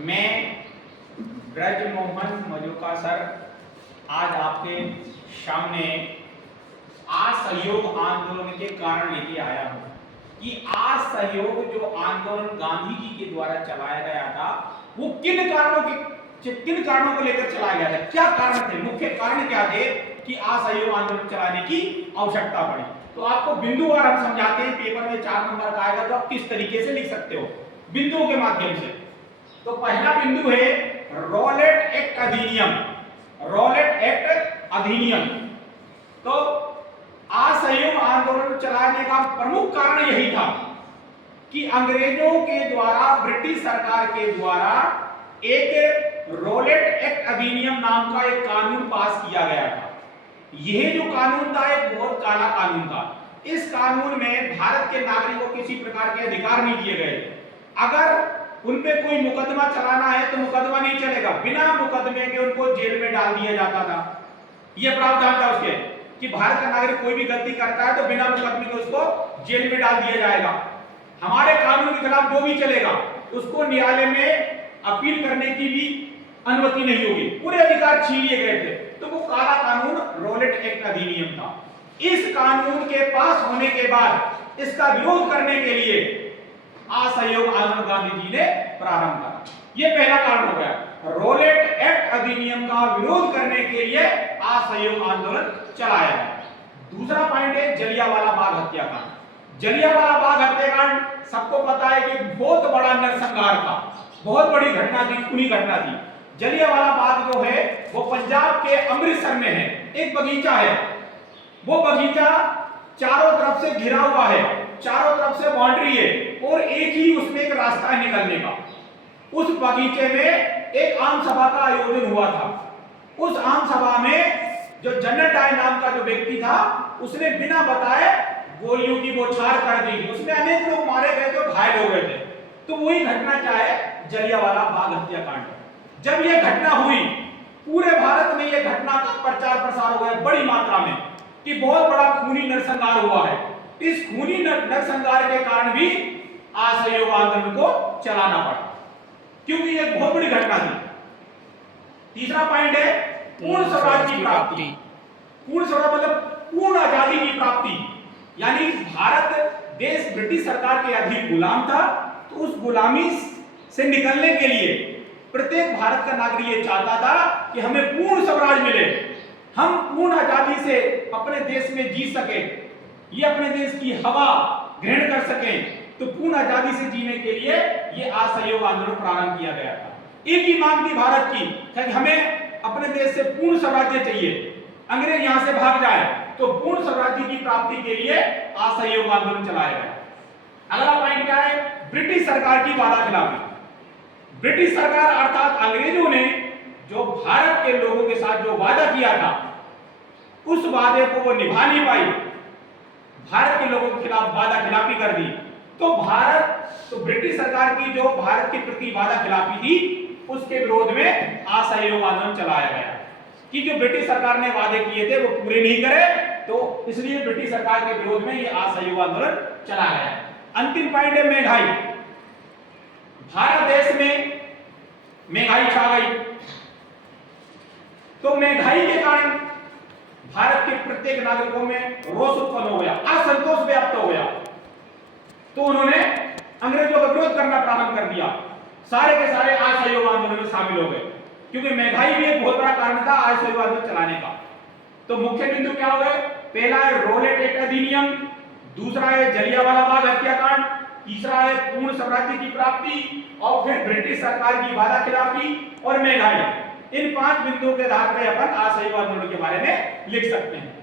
मैं ब्रजमोहन मजूका सर आज आपके सामने असहयोग आंदोलन के कारण लेके आया हूं कि असहयोग जो आंदोलन गांधी जी के द्वारा चलाया गया था वो किन कारणों को लेकर चलाया गया था, क्या कारण थे, मुख्य कारण क्या थे कि असहयोग आंदोलन चलाने की आवश्यकता पड़ी। तो आपको बिंदुवार हम समझाते हैं, पेपर में 4 नंबर का आएगा तो आप किस तरीके से लिख सकते हो बिंदुओं के माध्यम से। तो पहला बिंदु है रॉलेट एक्ट अधिनियम। रॉलेट एक्ट अधिनियम तो असहयोग आंदोलन चलाने का प्रमुख कारण यही था कि अंग्रेजों के द्वारा, ब्रिटिश सरकार के द्वारा एक रॉलेट एक्ट अधिनियम नाम का एक कानून पास किया गया था। यह जो कानून था एक बहुत काला कानून था। इस कानून में भारत के नागरिकों को किसी प्रकार के अधिकार नहीं दिए गए। अगर उन पे कोई मुकदमा चलाना है तो मुकदमा नहीं चलेगा, बिना मुकदमे के उनको जेल में डाल दिया जाता था। यह प्रावधान था उसके कि भारत का नागरिक कोई भी गलती करता है तो बिना मुकदमे के उसको जेल में डाल दिया जाएगा। हमारे कानून के खिलाफ जो भी चलेगा उसको न्यायालय में अपील करने की भी अनुमति नहीं होगी, पूरे अधिकार छीन लिए गए थे। तो वो काला कानून रॉलेट एक्ट अधिनियम था। इस कानून के पास होने के बाद इसका विरोध करने के लिए असहयोग आंदोलन गांधी जी ने प्रारंभ करा। यह पहला कारण हो गया, रॉलेट एक्ट अधिनियम का विरोध करने के लिए असहयोग आंदोलन चलाया गया। दूसरा पॉइंट है जलियांवाला बाग हत्याकांड। जलियांवाला बाग हत्याकांड सबको पता है कि बहुत बड़ा नरसंहार था, बहुत बड़ी घटना थी, खूनी घटना थी। जलियांवाला बाग जो है वो पंजाब के अमृतसर में है। एक बगीचा है, वो बगीचा चारों तरफ से घिरा हुआ है, चारों तरफ से बाउंड्री है और एक ही उसमें एक रास्ता है निकलने का। उस बगीचे में एक आम सभा का आयोजन हुआ था। उस आम सभा में जो जनरल डायर नाम का जो व्यक्ति था उसने बिना बताए गोलियों की बौछार कर दी। उसमें अनेक लोग मारे गए थे, घायल हो गए थे। तो वही घटना क्या है, जलियांवाला बाग हत्याकांड। जब यह घटना हुई पूरे भारत में यह घटना का प्रचार प्रसार हो गया बड़ी मात्रा में कि बहुत बड़ा खूनी नरसंहार हुआ है। इस खूनी नरसंहार के कारण भी असहयोग आंदोलन को चलाना पड़ा क्योंकि यह बहुत बड़ी घटना थी। तीसरा पॉइंट है पूर्ण स्वराज की प्राप्ति। पूर्ण स्वराज मतलब पूर्ण आजादी की प्राप्ति, यानी भारत देश ब्रिटिश सरकार के अधीन गुलाम था। तो उस गुलामी से निकलने के लिए प्रत्येक भारत का नागरिक ये चाहता था कि हमें पूर्ण स्वराज मिले, हम पूर्ण आजादी से अपने देश में जी सके, ये अपने देश की हवा ग्रहण कर सकें। तो पूर्ण आजादी से जीने के लिए ये असहयोग आंदोलन प्रारंभ किया गया था। एक ही मांग थी भारत की कि हमें अपने देश से पूर्ण स्वराज्य चाहिए, अंग्रेज यहां से भाग जाए। तो पूर्ण स्वराज्य की प्राप्ति के लिए असहयोग आंदोलन चलाया गया। अगला पॉइंट क्या है, ब्रिटिश सरकार की वादा खिलाफी। ब्रिटिश सरकार अर्थात अंग्रेजों ने जो भारत के लोगों के साथ जो वादा किया था उस वादे को वो निभा नहीं पाई, भारत के लोगों के खिलाफ वादा खिलाफी कर दी। तो ब्रिटिश सरकार की जो भारत के प्रति वादा खिलाफी थी उसके विरोध में असहयोग आंदोलन चलाया गया कि जो ब्रिटिश सरकार ने वादे किए थे वो पूरे नहीं करे, तो इसलिए ब्रिटिश सरकार के विरोध में यह असहयोग आंदोलन चला गया। अंतिम पॉइंट है महंगाई। भारत देश में महंगाई छा गई। तो महंगाई के कारण भारत के प्रत्येक नागरिकों में रोष उत्पन्न हो गया, असंतोष व्याप्त हो गया। तो उन्होंने अंग्रेजों का विरोध करना प्रारंभ कर दिया। सारे के सारे असहयोग आंदोलन में शामिल हो गए क्योंकि महंगाई भी एक बहुत बड़ा कारण था असहयोग आंदोलन चलाने का। तो मुख्य बिंदु क्या हो गए, पहला है रॉलेट एक्ट अधिनियम, दूसरा है जलियांवाला बाग हत्याकांड, तीसरा है पूर्ण स्वराज्य की प्राप्ति और फिर ब्रिटिश सरकार की वादा खिलाफी और महंगाई। इन 5 बिंदुओं के आधार पर अपन असहयोग आंदोलन के बारे में लिख सकते हैं।